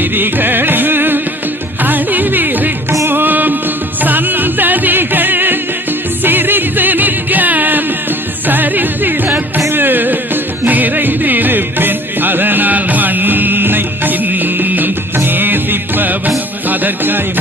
விதிகளில் அழிவிருக்கும் சந்ததிகள் சிரித்து நிற்க சரித்திரத்தில் நிறைந்திருப்பேன். அதனால் மண்ணை இன்னும் நேசிப்பவன் அதற்காய்